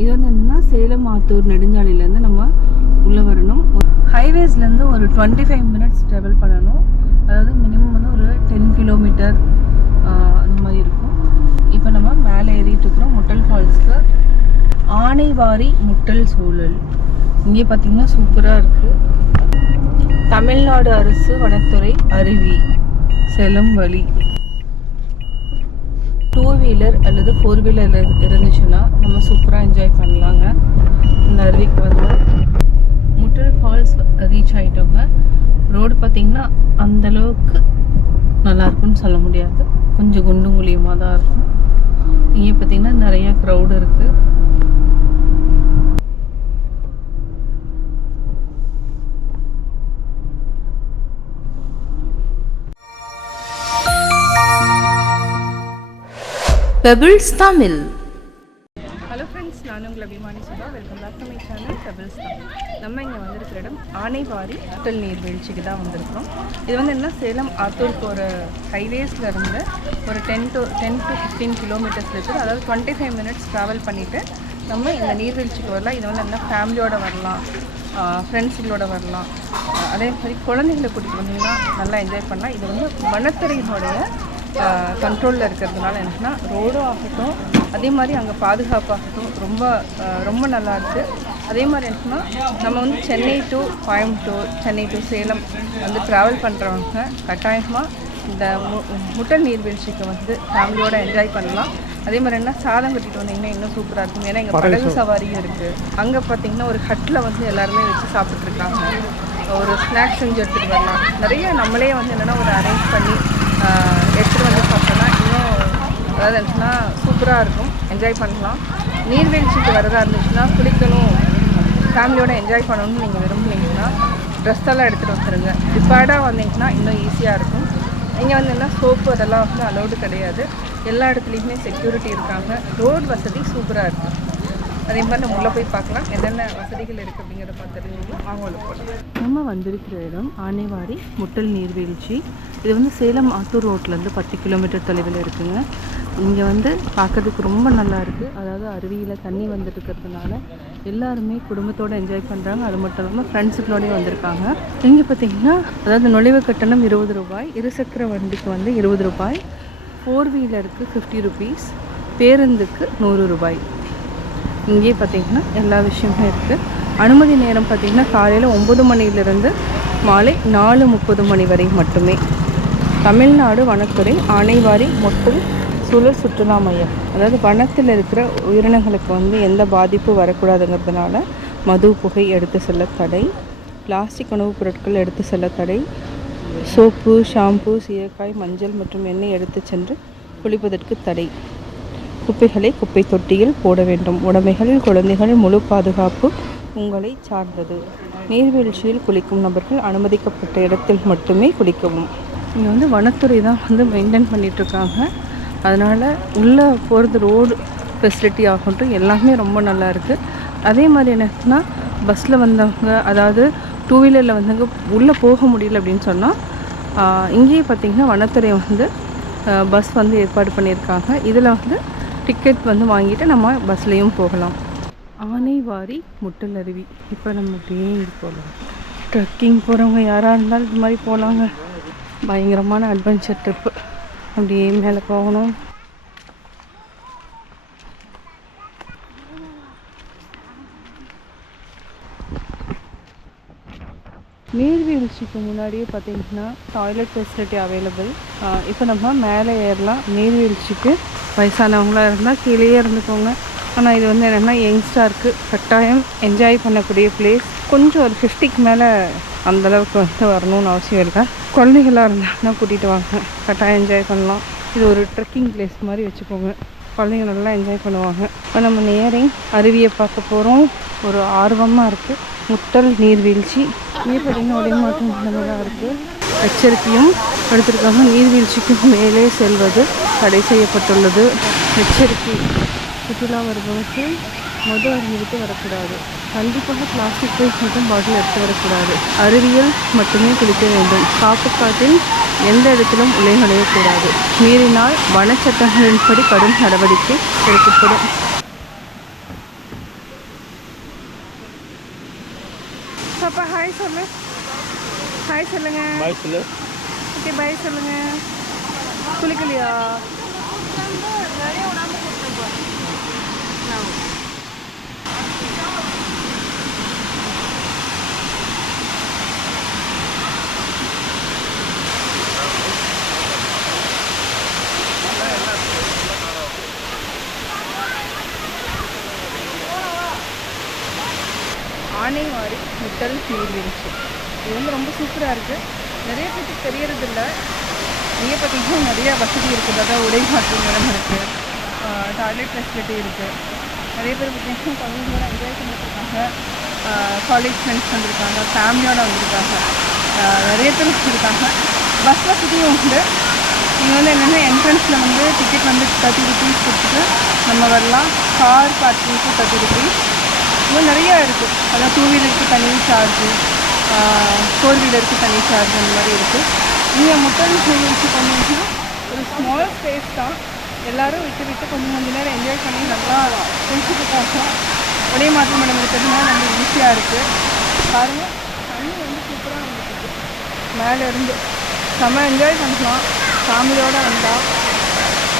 இது வந்து என்னன்னா சேலம் ஆத்தூர் நெடுஞ்சாலையிலேருந்து நம்ம உள்ளே வரணும். ஹைவேஸ்லேருந்து ஒரு டுவெண்ட்டி ஃபைவ் மினிட்ஸ் ட்ராவல் பண்ணணும். அதாவது மினிமம் வந்து ஒரு டென் கிலோமீட்டர் அந்த மாதிரி இருக்கும். இப்போ நம்ம மேலே ஏறிட்டு இருக்கிறோம் முட்டல் ஃபால்ஸ்க்கு. ஆனைவாரி முட்டல் சூழல். இங்கே பார்த்தீங்கன்னா சூப்பராக இருக்குது தமிழ்நாடு அரசு வனத்துறை அருவி செலம் வழி. டூ வீலர் அல்லது ஃபோர் வீலர் இருந்துச்சுன்னா நம்ம சூப்பராக என்ஜாய் பண்ணலாங்க. இந்த அருவிக்கு வந்து முட்டல் ஃபால்ஸ் ரீச் ஆகிட்டோங்க ரோடு பார்த்திங்கன்னா அந்தளவுக்கு நல்லாயிருக்குன்னு சொல்ல முடியாது. கொஞ்சம் குண்டும் குழியுமாக தான் இருக்கும். இங்கே பார்த்திங்கன்னா நிறையா க்ரௌடு இருக்குது பெபிள்ஸ் தமிழ் ஹலோ ஃப்ரெண்ட்ஸ் நான் உங்கள் அபிமானி Sudha welcome back to my channel doubles Tamil நம்ம இங்கே வந்திருக்கிற இடம் ஆனைவாரி ஆற்றல் நீர்வீழ்ச்சிக்கு தான் வந்திருக்கோம். இது வந்து என்ன சேலம் ஆத்தூர் போகிற ஹைவேஸில் இருந்து ஒரு ten to ten to fifteen kilometres இருக்குது. அதாவது டுவெண்ட்டி ஃபைவ் மினிட்ஸ் ட்ராவல் பண்ணிவிட்டு நம்ம இந்த நீர்வீழ்ச்சிக்கு வரலாம். இது வந்து என்ன ஃபேமிலியோடு வரலாம் ஃப்ரெண்ட்ஸுங்களோட வரலாம். அதே மாதிரி குழந்தைங்களை கூட்டிகிட்டு வந்தீங்கன்னா நல்லா என்ஜாய் பண்ணலாம். இது வந்து வனத்துறையினுடைய கண்ட்ரோலில் இருக்கிறதுனால என்னன்னா ரோடும் ஆகட்டும் அதே மாதிரி அங்கே பாதுகாப்பாகட்டும் ரொம்ப ரொம்ப நல்லா இருக்கு. அதே மாதிரி என்னன்னா நம்ம வந்து சென்னை டு கோயம்புத்தூர் சென்னை டு சேலம் வந்து ட்ராவல் பண்ணுறவங்க கட்டாயமாக இந்த மு முட்டல் நீர்வீழ்ச்சிக்கு வந்து ஃபேமிலியோட என்ஜாய் பண்ணலாம். அதே மாதிரி என்ன சாதம் கட்டிட்டு வந்தீங்கன்னா இன்னும் சூப்பராக இருக்கும். ஏன்னா இங்கே படகு சவாரியும் இருக்குது அங்கே பார்த்தீங்கன்னா ஒரு ஹட்டில் வந்து எல்லாருமே வச்சு சாப்பிட்ருக்காங்க ஒரு ஸ்நாக்ஸ் செஞ்சு எடுத்துகிட்டு வரலாம். நிறைய நம்மளே வந்து என்னென்னா ஒரு அரேஞ்ச் பண்ணி எடுத்துகிட்டு வந்து சாப்பிட்டோன்னா இன்னும் அதாவது இருந்துச்சுன்னா சூப்பராக இருக்கும். என்ஜாய் பண்ணலாம். நீர்வீழ்ச்சிக்கு வரதாக இருந்துச்சுன்னா குளிக்கணும். ஃபேமிலியோட என்ஜாய் பண்ணணும்னு நீங்கள் விரும்புனீங்கன்னா ட்ரெஸ் எல்லாம் எடுத்துகிட்டு வந்துடுங்க ப்ரிப்பேர்டாக வந்தீங்கன்னா இன்னும் ஈஸியாக இருக்கும். இங்கே வந்து என்ன சோப்பு அதெல்லாம் வந்து அலோடு கிடையாது. எல்லா இடத்துலையுமே செக்யூரிட்டி இருக்காங்க. ரோடு வசதி சூப்பராக இருக்குது அதே மாதிரி நம்ம உள்ளே போய் பார்க்கலாம். என்னென்ன வசதிகள் இருக்குது அப்படிங்கிறத பார்த்துருந்தீங்களோ அவங்களும் போகலாம் நம்ம வந்திருக்கிற இடம் ஆனைவாரி முட்டல் நீர்வீழ்ச்சி. இது வந்து சேலம் ஆத்தூர் ரோட்லேருந்து பத்து கிலோமீட்டர் தொலைவில் இருக்குங்க. இங்கே வந்து பார்க்கறதுக்கு ரொம்ப நல்லா இருக்குது அதாவது அருவியில் தண்ணி வந்துட்டு இருக்கிறதுனால எல்லாருமே குடும்பத்தோடு என்ஜாய் பண்ணுறாங்க அது மட்டும் இல்லாமல் ஃப்ரெண்ட்ஸுகளோடய வந்திருக்காங்க. இங்கே பார்த்தீங்கன்னா அதாவது நுழைவு கட்டணம் இருபது ரூபாய் இருசக்கர வண்டிக்கு வந்து இருபது ரூபாய் ஃபோர் வீலருக்கு ஃபிஃப்டி ருபீஸ் பேருந்துக்கு நூறு ரூபாய். இங்கே பார்த்தீங்கன்னா எல்லா விஷயமும் இருக்குது அனுமதி நேரம் பார்த்திங்கன்னா காலையில் ஒம்பது மணியிலிருந்து மாலை நாலு முப்பது மணி வரை மட்டுமே. தமிழ்நாடு வனத்துறை ஆனைவாரி மொட்டல் சுழல் சுற்றுலா மையம். அதாவது வனத்தில் இருக்கிற உயிரினங்களுக்கு வந்து எந்த பாதிப்பு வரக்கூடாதுங்கிறதுனால மது புகை எடுத்து செல்ல தடை. பிளாஸ்டிக் உணவுப் பொருட்கள் எடுத்து செல்ல தடை. சோப்பு ஷாம்பு சீயக்காய் மஞ்சள் மற்றும் எண்ணெய் எடுத்து சென்று குளிப்பதற்கு தடை. குப்பைகளை குப்பை தொட்டியில் போட வேண்டும். உடைமைகள் குழந்தைகள் முழு பாதுகாப்பு உங்களை சார்ந்தது. நீர்வீழ்ச்சியில் குளிக்கும் நபர்கள் அனுமதிக்கப்பட்ட இடத்தில் மட்டுமே குளிக்கவும். இங்கே வந்து வனத்துறை தான் வந்து மெயின்டைன் பண்ணிகிட்ருக்காங்க அதனால் உள்ளே போகிறது ரோடு ஃபெசிலிட்டி ஆகட்டும் எல்லாமே ரொம்ப நல்லா இருக்குது அதே மாதிரி என்னன்னா பஸ்ஸில் வந்தவங்க அதாவது டூ வீலரில் வந்தவங்க உள்ளே போக முடியல அப்படின்னு சொன்னால் இங்கேயே பார்த்திங்கன்னா வனத்துறை வந்து பஸ் வந்து ஏற்பாடு பண்ணியிருக்காங்க. இதில் வந்து டிக்கெட் வந்து வாங்கிட்டு நம்ம பஸ்லேயும் போகலாம். ஆனைவாரி முட்டல் அருவி இப்போ நம்ம அப்படியே போகலாம் ட்ரெக்கிங் போகிறவங்க யாராக இருந்தாலும் இது மாதிரி போகலாங்க பயங்கரமான அட்வென்ச்சர் ட்ரிப்பு அப்படியே மேலே போகணும். நீர்வீழ்ச்சிக்கு முன்னாடியே பார்த்தீங்கன்னா டாய்லெட் ஃபெசிலிட்டி அவைலபிள் இப்போ நம்ம மேலே ஏறலாம். நீர்வீழ்ச்சிக்கு வயசானவங்களாக இருந்தால் கீழேயே இருந்துக்கோங்க. ஆனால் இது வந்து என்னென்னா யங்ஸ்டாருக்கு கட்டாயம் என்ஜாய் பண்ணக்கூடிய பிளேஸ் கொஞ்சம் ஒரு ஃபிஃப்டிக்கு மேலே அந்தளவுக்கு வந்து வரணும்னு அவசியம் இல்லை குழந்தைகளாக இருந்தாங்கன்னா கூட்டிகிட்டு வாங்க. கட்டாயம் என்ஜாய் பண்ணலாம். இது ஒரு ட்ரெக்கிங் பிளேஸ் மாதிரி வச்சுக்கோங்க. குழந்தைங்க நல்லா என்ஜாய் பண்ணுவாங்க. இப்போ நம்ம நேரிங் அருவியை பார்க்க போகிறோம் ஒரு ஆர்வமாக இருக்குது முட்டல் நீர்வீழ்ச்சி நீர் பார்த்தீங்கன்னா ஒரே மாற்றம் நல்லதாக இருக்குது எச்சரிக்கையும் எடுத்திருக்காங்க. நீர்வீழ்ச்சிக்கு மேலே செல்வது தடை செய்யப்பட்டுள்ளது. எச்சரிக்கை. சுற்றுலா வருபவருக்கு மது அருந்திவிட்டு வரக்கூடாது. கண்டிப்பாக பிளாஸ்டிக் பை மற்றும் பாட்டில் எடுத்து வரக்கூடாது. அருவியில் மட்டுமே குளிக்க வேண்டும். காப்புக்காட்டில் எந்த இடத்திலும் உலை நுழையக்கூடாது மீறினால் வனச்சட்டங்களின்படி கடும் நடவடிக்கை எடுக்கப்படும். பாப்பா ஹாய் சொல்லு. ஹாய் சொல்லுங்க. பாய் சொல்லு. ஓகே பை சொல்லுங்க. குளிக்கலையா? ஆனைவாரி முட்டல் நீர்வீழ்ச்சி. இது வந்து ரொம்ப சூப்பராக இருக்குது நிறைய பேருக்கு தெரியறதில்ல. நிறைய பார்த்தீங்கன்னா நிறைய வசதி இருக்குது. அதாவது உடை மாற்றும் இடம் இருக்குது டாய்லெட் ஃபெசிலிட்டி இருக்குது நிறைய பேர் பார்த்தீங்கன்னா குழந்தைங்களோட என்ஜாய் பண்ணிட்டுருக்காங்க காலேஜ் ஃப்ரெண்ட்ஸ் வந்திருக்காங்க. ஃபேமிலியோடு வந்திருக்காங்க. நிறைய பேர் வந்திருக்காங்க. பஸ் வசதியும் உண்டு. இங்கே வந்து என்னென்னா என்ட்ரன்ஸில் வந்து டிக்கெட் வந்து தேர்ட்டி ருபீஸ் கொடுத்துட்டு நம்ம வரலாம். கார் பார்க்கிங்க்கு தேர்ட்டி ருபீஸ் இன்னும் நிறையா இருக்குது அதான் டூ வீலருக்கு தனி சார்ஜு ஃபோர் வீலருக்கு தனி சார்ஜ் அந்த மாதிரி இருக்குது நீங்கள் முட்டல் நிகழ்ச்சி பண்ணிங்கன்னா ஒரு ஸ்மால் ஸ்பேஸ் தான். எல்லாரும் விட்டு விட்டு கொஞ்சம் கொஞ்சம் நேரம் என்ஜாய் பண்ணி நல்லா ஃப்ரெண்ட்ஷிப்புக்காக ஒரே மாற்றம் மேடம் இருக்கிறதுனால ரொம்ப ஈஸியாக இருக்குது பாருங்கள் தண்ணி வந்து சூப்பராக வந்துருக்கு மேலே இருந்து செம்ம என்ஜாய் பண்ணலாம் ஃபேமிலியோடு வந்தால்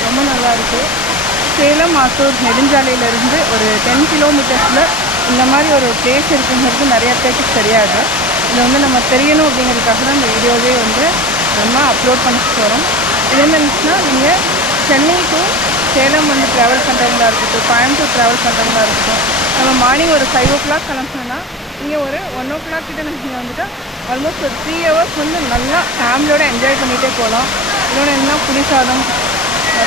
ரொம்ப நல்லாயிருக்கு சேலம் ஆத்தூர் நெடுஞ்சாலையிலேருந்து ஒரு டென் கிலோமீட்டர்ஸில் இந்த மாதிரி ஒரு பிளேஸ் இருக்குங்கிறது நிறையா பேருக்கு தெரியாது. இது வந்து நம்ம தெரியணும் அப்படிங்கிறதுக்காக தான் இந்த வீடியோவே வந்து நம்ம அப்லோட் பண்ணிட்டு போகிறோம் இது இருந்துச்சுன்னா நீங்கள் சென்னை டு சேலம் வந்து ட்ராவல் பண்ணுறவங்களா இருக்கட்டும் கோயம்புத்தூர் ட்ராவல் பண்ணுறவங்களா இருக்கட்டும் நம்ம மார்னிங் ஒரு ஃபைவ் ஓ கிளாக் கிளம்புனோன்னா இங்கே ஒரு ஒன் ஓ கிளாக் கிட்டே நீங்கள் வந்துட்டால் ஆல்மோஸ்ட் ஒரு த்ரீ ஹவர்ஸ் வந்து நல்லா ஃபேமிலியோட என்ஜாய் பண்ணிகிட்டே போகலாம். இன்னொன்று என்ன புளி சாதம்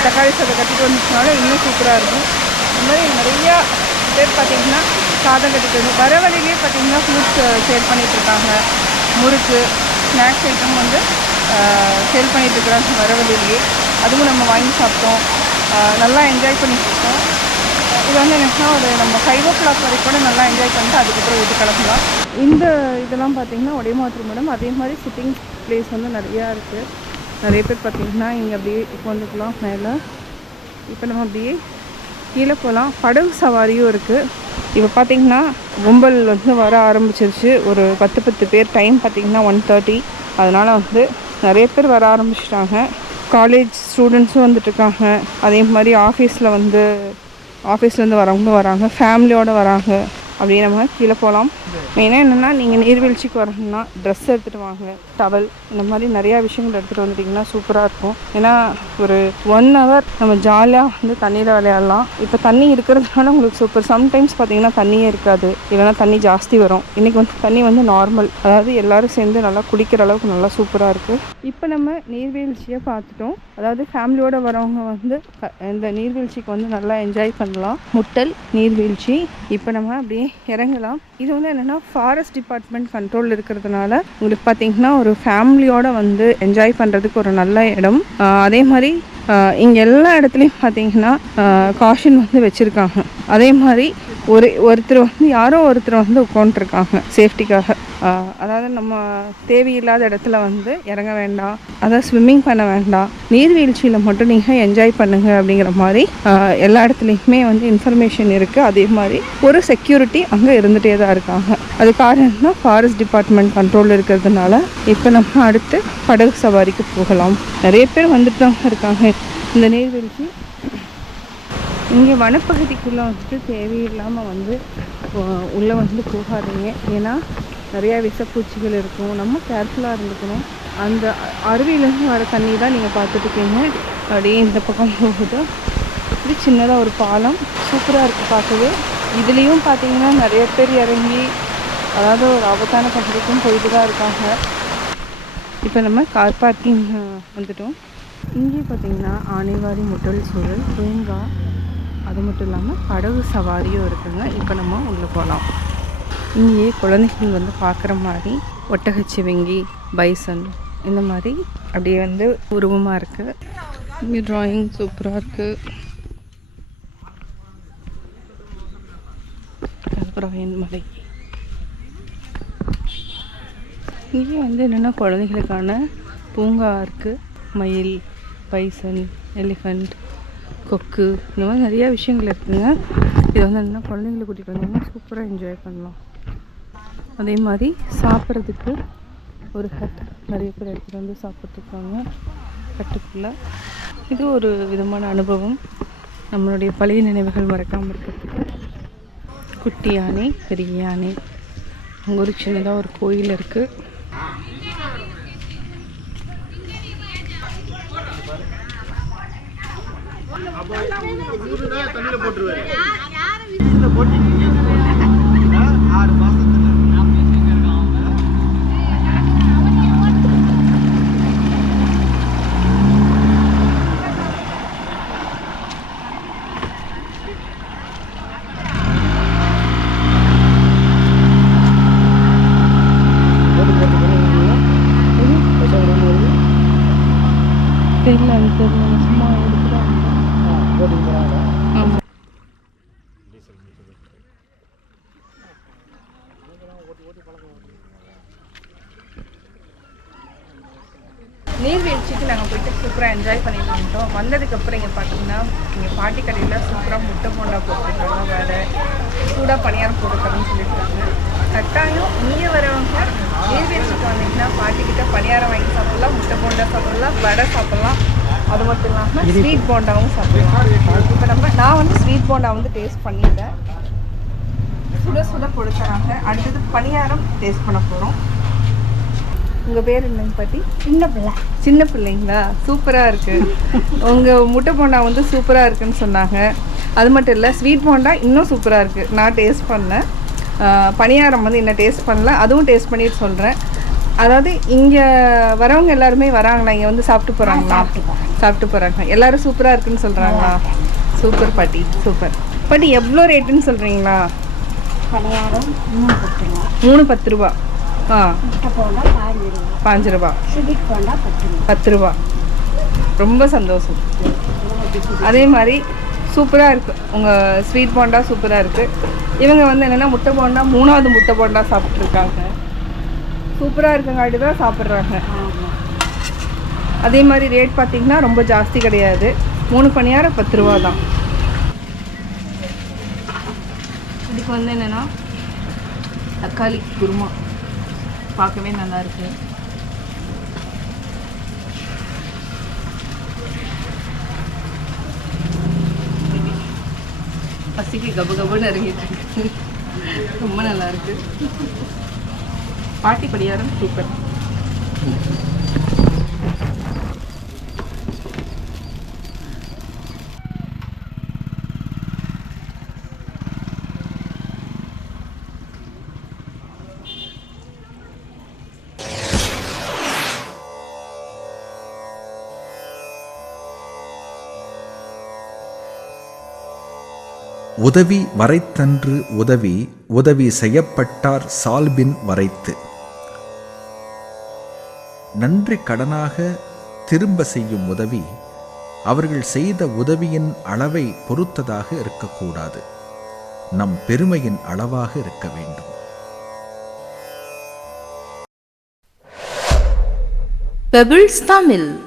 தக்காளி சாதம் கட்டிட்டு வந்துச்சுனாலும் இன்னும் சூப்பராக இருக்கும். இந்த மாதிரி நிறையா பேர் பார்த்தீங்கன்னா சாதம் கட்டிட்டு வந்து வர வழியிலே பார்த்தீங்கன்னா ஃப்ரூட்ஸ் சேல் பண்ணிகிட்ருக்காங்க இருக்காங்க முறுக்கு ஸ்நாக்ஸ் ஐட்டம் வந்து சேல் பண்ணிகிட்ருக்குறாங்க வர வழியிலேயே. அதுவும் நம்ம வாங்கி சாப்பிட்டோம். நல்லா என்ஜாய் பண்ணிட்டுருக்கோம். இது வந்து என்னன்னா ஒரு நம்ம ஃபைவ் ஓ கிளாக் வரைக்கும் கூட நல்லா என்ஜாய் பண்ணிட்டு அதுக்கப்புறம் வீட்டு கிளம்பலாம். இந்த இதெல்லாம் பார்த்திங்கன்னா ஒரே மாதிரி மேடம் அதே மாதிரி சிட்டிங் பிளேஸ் வந்து நிறையா இருக்குது நிறைய பேர் பார்த்தீங்கன்னா இங்கே அப்படியே உட்காந்துக்கலாம் மேலே. இப்போ நம்ம அப்படியே கீழே போகலாம். படகு சவாரியும் இருக்குது இப்போ பார்த்தீங்கன்னா கும்பல் வந்து வர ஆரம்பிச்சிருச்சு. ஒரு பத்து பத்து பேர். டைம் பார்த்திங்கன்னா ஒன் தேர்ட்டி அதனால் வந்து நிறைய பேர் வர ஆரம்பிச்சிட்டாங்க. காலேஜ் ஸ்டூடெண்ட்ஸும் வந்துட்டுருக்காங்க அதே மாதிரி ஆஃபீஸில் வந்து ஆஃபீஸ்லேருந்து வரவங்களும் வராங்க. ஃபேமிலியோடு வராங்க. அப்படியே நம்ம கீழே போகலாம். மெயினாக என்னென்னா நீங்கள் நீர்வீழ்ச்சிக்கு வரணும்னா ட்ரெஸ் எடுத்துகிட்டு வாங்க டவல் இந்த மாதிரி நிறையா விஷயங்கள் எடுத்துகிட்டு வந்துட்டிங்கன்னா சூப்பராக இருக்கும். ஏன்னா ஒரு ஒன் ஹவர் நம்ம ஜாலியாக வந்து தண்ணியில் விளையாடலாம். இப்போ தண்ணி இருக்கிறதுனால உங்களுக்கு சூப்பர் சம்டைம்ஸ் பார்த்தீங்கன்னா தண்ணியே இருக்காது. இல்லைன்னா தண்ணி ஜாஸ்தி வரும். இன்றைக்கி வந்து தண்ணி வந்து நார்மல் அதாவது எல்லோரும் சேர்ந்து நல்லா குளிக்கிற அளவுக்கு நல்லா சூப்பராக இருக்குது இப்போ நம்ம நீர்வீழ்ச்சியை பார்த்துட்டோம். அதாவது ஃபேமிலியோடு வரவங்க வந்து இந்த நீர்வீழ்ச்சிக்கு வந்து நல்லா என்ஜாய் பண்ணலாம். முட்டல் நீர்வீழ்ச்சி. இப்போ நம்ம அப்படியே இறங்கலாம். இது வந்து என்னென்னா ஃபாரஸ்ட் டிபார்ட்மெண்ட் கண்ட்ரோல் இருக்கிறதுனால உங்களுக்கு பார்த்தீங்கன்னா ஒரு ஃபேமிலியோடு வந்து என்ஜாய் பண்ணுறதுக்கு ஒரு நல்ல இடம். அதே மாதிரி இங்கே எல்லா இடத்துலையும் பார்த்தீங்கன்னா காஷன் வந்து வச்சுருக்காங்க. அதே மாதிரி ஒரு ஒருத்தர் வந்து யாரோ ஒருத்தர் வந்து உட்காந்துருக்காங்க சேஃப்டிக்காக அதாவது நம்ம தேவையில்லாத இடத்துல வந்து இறங்க வேண்டாம் அதாவது ஸ்விம்மிங் பண்ண வேண்டாம் நீர்வீழ்ச்சியில் மட்டும் நீங்கள் என்ஜாய் பண்ணுங்க அப்படிங்கிற மாதிரி எல்லா இடத்துலையுமே வந்து இன்ஃபர்மேஷன் இருக்குது அதே மாதிரி ஒரு செக்யூரிட்டி அங்கே இருந்துகிட்டே தான் இருக்காங்க. அது காரணம்னா ஃபாரஸ்ட் டிபார்ட்மெண்ட் கண்ட்ரோல் இருக்கிறதுனால இப்போ நம்ம அடுத்து படகு சவாரிக்கு போகலாம். நிறைய பேர் வந்துட்டு தான் இருக்காங்க. இந்த நீர்வீழ்ச்சி இங்கே வனப்பகுதிக்குள்ளே வந்துட்டு தேவையில்லாமல் வந்து உள்ளே வந்து போகாதீங்க. ஏன்னா நிறையா விஷப்பூச்சிகள் இருக்கும். நம்ம கேர்ஃபுல்லாக இருந்துக்கணும். அந்த அருவியிலேருந்து வர தண்ணி தான் நீங்கள் பார்த்துட்ருக்கீங்க அப்படியே இந்த பக்கம் போகுது. இது சின்னதாக ஒரு பாலம். சூப்பராக இருக்குது பார்க்கவே. இதுலேயும் பார்த்தீங்கன்னா நிறைய பேர் இறங்கி அதாவது ஒரு ஆபத்தான பகுதிக்கும் போயிட்டு தான் இருக்காங்க. இப்போ நம்ம கார் பார்க்கிங் வந்துட்டோம். இங்கே பார்த்தீங்கன்னா ஆனைவாரி முட்டல் சூழல் பூங்கா அது மட்டும் இல்லாமல் படகு சவாரியும் இருக்குங்க. இப்போ நம்ம உள்ளே போகலாம் இங்கேயே குழந்தைகள் வந்து பார்க்குற மாதிரி ஒட்டகச்சிவிங்கி பைசன் இந்த மாதிரி அப்படியே வந்து உருவமாக இருக்குது இங்கே ட்ராயிங் சூப்பராக இருக்குது கல்பராயன் மலை. இங்கே வந்து என்னென்னா குழந்தைகளுக்கான பூங்கா இருக்குது மயில் பைசன் எலிஃபண்ட் கொக்கு. இந்த மாதிரி நிறையா விஷயங்கள் இருக்குங்க. இது வந்து என்ன குழந்தைங்களை கூட்டிகிட்டு வந்தீங்கன்னா சூப்பராக என்ஜாய் பண்ணலாம். அதே மாதிரி சாப்பிட்றதுக்கு ஒரு ஹட் நிறைய பேர் எடுத்துகிட்டு வந்து சாப்பிட்ருக்காங்க ஹட்டுக்குள்ளே இது ஒரு விதமான அனுபவம். நம்மளுடைய பழைய நினைவுகள் மறக்காமல் இருக்கிறதுக்கு. குட்டி யானை பெரிய யானை. அங்கே ஒரு சின்னதாக ஒரு கோயில் இருக்குது போட்டுருவாரு அது தெரியல சும்மா எடுத்துகிறாங்க ஆமாம் நீர்வீழ்ச்சிக்கு நாங்கள் போயிட்டு சூப்பராக என்ஜாய் பண்ணிட்டு வந்துட்டோம் வந்ததுக்கப்புறம் இங்கே பார்த்தீங்கன்னா இங்கே பாட்டி கடையில் சூப்பராக முட்டை போண்டா போட்டுருக்காங்க வேறு சூடாக பணியாரம் போட்டுருக்காங்கன்னு சொல்லியிருக்காங்க கட்டாயம் நீங்கள் வரவங்க நீர்வீழ்ச்சிக்கு வந்தீங்கன்னா பாட்டிக்கிட்ட பணியாரம் வாங்கி சாப்பிடலாம் முட்டை போண்டா சாப்பிடலாம் வடை சாப்பிடலாம். அது மட்டும் இல்லாமல் ஸ்வீட் போண்டாவும் சாப்பிடலாம். இப்போ நம்ம நான் வந்து ஸ்வீட் போண்டா வந்து டேஸ்ட் பண்ணிட்டேன். சுட சுட கொடுக்குறாங்க அடுத்தது பணியாரம் டேஸ்ட் பண்ண போகிறோம் உங்கள் பேர் என்னங்க பாட்டி? சின்ன பிள்ளை. சின்ன பிள்ளைங்களா? சூப்பராக இருக்குது உங்கள் முட்டை போண்டா வந்து சூப்பராக இருக்குன்னு சொன்னாங்க. அது மட்டும் இல்லை ஸ்வீட் போண்டா இன்னும் சூப்பராக இருக்குது நான் டேஸ்ட் பண்ணேன். பணியாரம் வந்து இன்னும் டேஸ்ட் பண்ணல. அதுவும் டேஸ்ட் பண்ணிட்டு சொல்கிறேன் அதாவது இங்கே வரவங்க எல்லாருமே வராங்களா? இங்கே வந்து சாப்பிட்டு போகிறாங்களா சாப்பிட்டு போகிறாங்க எல்லாரும் சூப்பராக இருக்குன்னு சொல்கிறாங்களா சூப்பர் பாட்டி சூப்பர். பாட்டி எவ்வளோ ரேட்டுன்னு சொல்கிறீங்களா பணியாரம் மூணு பத்துருவா மூணு பத்து ரூபா. ஆ முட்டை போண்டா பாஞ்சு ரூபா பாஞ்சு ரூபா ஸ்வீட் போண்டா பத்து ரூபா பத்து ரூபா ரொம்ப சந்தோஷம். அதே மாதிரி சூப்பராக இருக்குது உங்கள் ஸ்வீட் போண்டா சூப்பராக இருக்குது இவங்க வந்து என்னென்னா முட்டை போண்டா மூணாவது முட்டை போண்டா சாப்பிட்ருக்காங்க சூப்பராக இருக்கங்காட்டி தான் சாப்பிட்றாங்க. அதே மாதிரி ரேட் பார்த்தீங்கன்னா ரொம்ப ஜாஸ்தி கிடையாது. மூணு பணியாரம் பத்து ரூபா தான். இதுக்கு வந்து என்னென்னா தக்காளி குருமா. பார்க்கவே நல்லா இருக்கு பசிக்கு கபு கபுன்னு இறங்கிட்டு இருக்கு. ரொம்ப நல்லா இருக்கு பாட்டி படியாரம் சூப்பர். உதவி வரைத்தன்று உதவி உதவி செய்யப்பட்டார் சால்பின் வரைத்து. நன்றி கடனாக திரும்ப செய்யும் உதவி அவர்கள் செய்த உதவியின் அளவை பொறுத்ததாக இருக்கக்கூடாது. நம் பெருமையின் அளவாக இருக்க வேண்டும். பெபிள்ஸ் தமிழ்